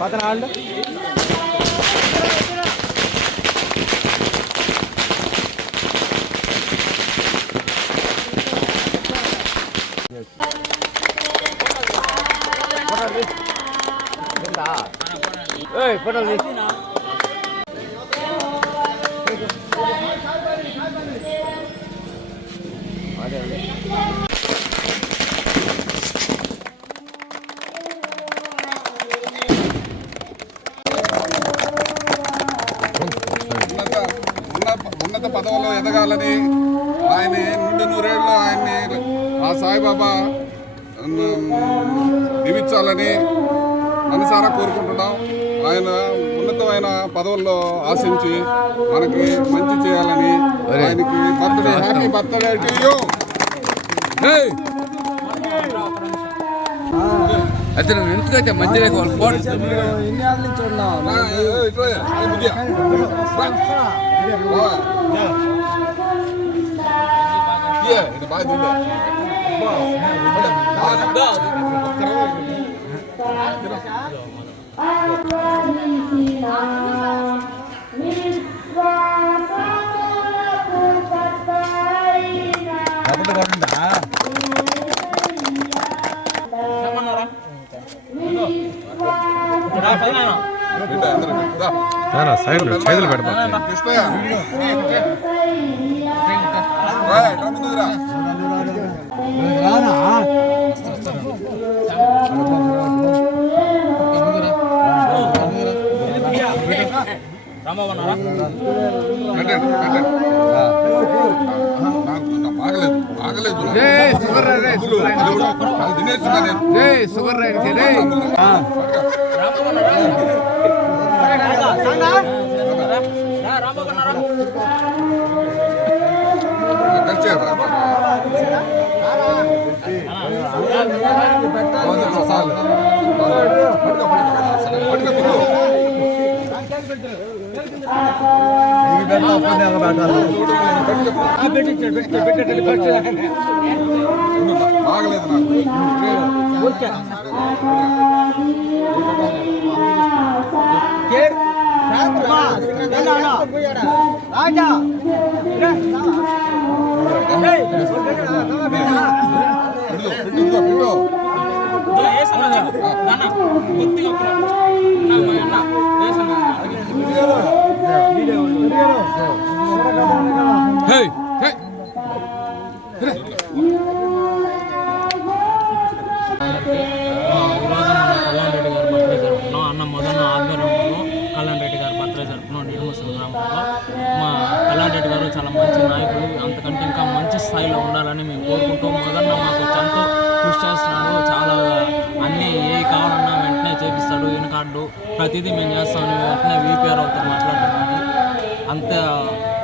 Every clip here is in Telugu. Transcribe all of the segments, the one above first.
పదనాళ్ళు ఫోటోలు తీసి ఉన్నత పదవుల్లో ఎదగాలని ఆయన నుండి నూరేళ్ళు ఆయన్ని ఆ సాయిబాబా దీవించాలని మనసారా కోరుకుంటున్నాం. ఆయన ఉన్నతమైన పదవుల్లో ఆశించి మనకి మంచి చేయాలని ఆయనకి birthday happy birthday to you. అయితే నువ్వు ఎందుకైతే మధ్యలో చేతులు పెడతా షుగర్ అన్న మొదన్న ఆధ్వర్యంలో కళ్యాణ్ రెడ్డి గారు బర్త్డే జరుపుకున్నాం నిడుమూసల గ్రామంలో. మా కళ్యాణ్ రెడ్డి గారు చాలా మంచి నాయకులు, అంతకంటే ఇంకా మంచి స్థాయిలో ఉండాలని మేము కోరుకుంటూ మొదన్న మాకు ఎంతో కృషి చేస్తున్నాడు. చాలా అన్నీ ఏ కావాలన్నా వెంటనే చేపిస్తాడు. ఈయన కార్డు ప్రతిదీ మేము చేస్తామని వెంటనే వీపీఆర్ అవుతారు మాట్లాడడం కానీ అంత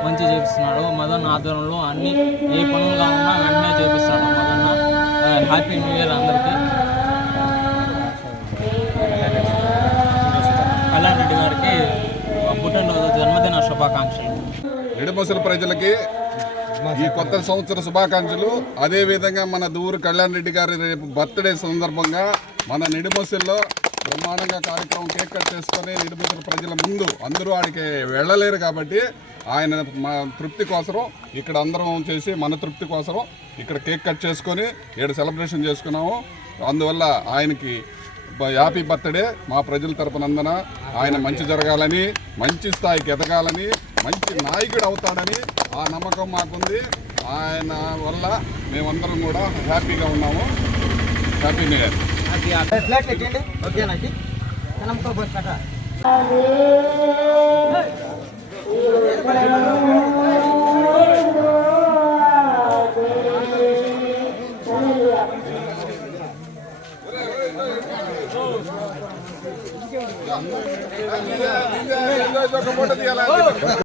మంచి చేపిస్తున్నాడు. మదన్న ఆధ్వర్యంలో అన్ని ఏ పనులు కావాలన్నా వెంటనే చేపిస్తాడు మదన్న. హ్యాపీ న్యూ ఇయర్ అందరికీ. కళ్యాణ్ రెడ్డి గారికి పుట్టినరోజు జన్మదిన శుభాకాంక్షలు. నిడుమూసల ప్రజలకి ఈ కొత్త సంవత్సర శుభాకాంక్షలు. అదేవిధంగా మన దూరు కళ్యాణ్ రెడ్డి గారి రేపు బర్త్డే సందర్భంగా మన నిడుమూసల్లో బ్రహ్మాండంగా కార్యక్రమం కేక్ కట్ చేసుకొని నిడుమూసల ప్రజల ముందు అందరూ ఆడికి వెళ్ళలేరు కాబట్టి ఆయన మా తృప్తి కోసం ఇక్కడ అందరం చేసి మన తృప్తి కోసం ఇక్కడ కేక్ కట్ చేసుకొని ఏడు సెలబ్రేషన్ చేసుకున్నాము. అందువల్ల ఆయనకి హ్యాపీ బర్త్డే మా ప్రజల తరపునందన. ఆయన మంచి జరగాలని, మంచి స్థాయికి ఎదగాలని, మంచి నాయకుడు అవుతాడని ఆ నమ్మకం మాకుంది. ఆయన వల్ల మేమందరం కూడా హ్యాపీగా ఉన్నాము. Happy new year. ఓకేనా?